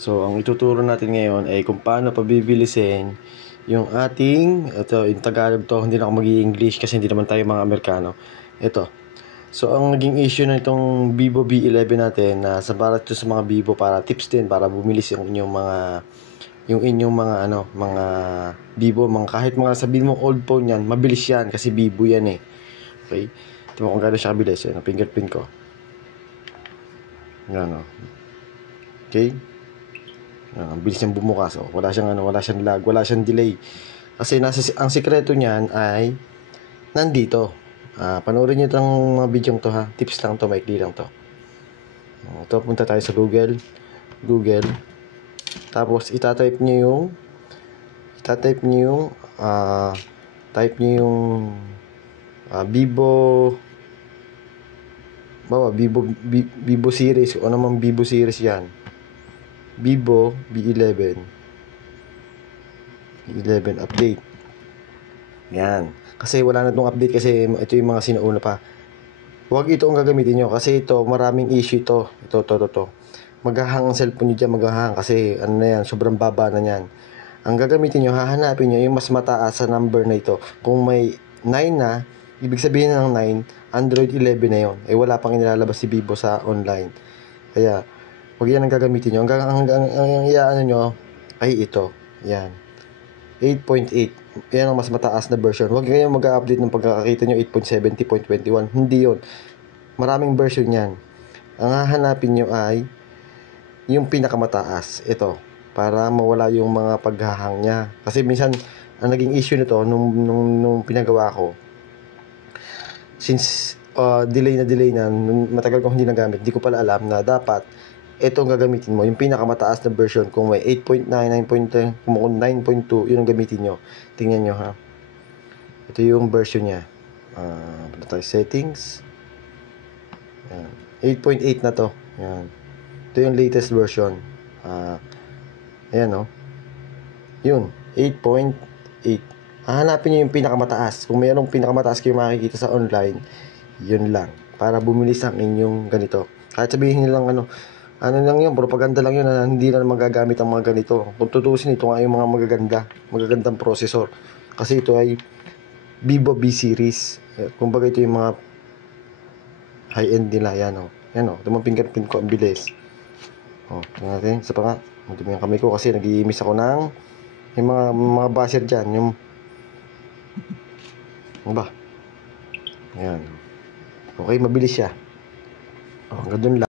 So, ang ituturo natin ngayon ay kung paano pabibilisin yung ating, ito, yung Tagalog to, hindi na ako mag-i-English kasi hindi naman tayo mga Amerikano. Ito. So, ang naging issue na itong Vivo V11 natin, na sa para to sa mga Vivo, para tips din, para bumilis yung inyong mga mga Vivo, mga kahit mga sabihin mo old phone yan, mabilis yan kasi Vivo yan eh. Okay? Ito mo kung gano'n siya kabilis. Yan, fingerprint ko. Yan o. Okay? Ang bilis niyang bumukas. Oh. Wala siyang lag, wala siyang delay. Kasi ang sikreto niyan ay nandito. Panoorin niyo itong mga video to ha. Tips lang to, maikli lang to. Ito, punta tayo sa Google. Tapos type niyo yung Vivo series o naman Vivo series yan. Vivo V11 update. Yan. Kasi wala na itong update kasi ito yung mga sinauna pa. Huwag ito ang gagamitin nyo kasi ito maraming issue to. Ito. Maghahang ang cellphone nyo dyan, maghahang kasi ano na yan, sobrang baba na yan. Ang gagamitin nyo, hahanapin nyo yung mas mataas sa number na ito. Kung may 9 na, ibig sabihin ng 9, Android 11 na yon. Eh wala pang inilalabas si Vivo sa online. Kaya huwag yan ang gagamitin nyo. Ang iyaano nyo ay ito. Yan. 8.8. Yan ang mas mataas na version. Huwag kayong mag-update ng pagkakakita nyo 8.70.21. Hindi yon. Maraming version yan. Ang hahanapin nyo ay yung pinakamataas. Ito. Para mawala yung mga paghahang niya. Kasi minsan, ang naging issue nito nung pinagawa ko, since delay na, matagal kong hindi nagamit, hindi ko pala alam na dapat ito ang gagamitin mo, yung pinakamataas na version. Kung may 8.9, 9.10, kung 9.2, yun ang gamitin nyo. Tingnan nyo ha. Ito yung version nya. Punta tayo settings. 8.8 na to. Yan. Ito yung latest version. Ayan o. Yun. 8.8. Hanapin nyo yung pinakamataas. Kung mayroong pinakamataas kayo makikita sa online, yun lang. Para bumilis ang inyong ganito. Kahit sabihin nyo lang ano lang yun, propaganda lang yun na hindi na magagamit ang mga ganito. Kung tutusin, ito nga yung mga magagandang processor. Kasi ito ay Vivo V series. Kumbaga ito yung mga high-end nila. Yan o. Ito mga fingerprint ko, ang bilis. Tingnan natin. Isa pa nga. Madumi yung kamay ko kasi nag-iimis ako ng yung mga buzzer dyan. Yung ano ba? Ayan. Okay, mabilis siya. Hanggang dun lang.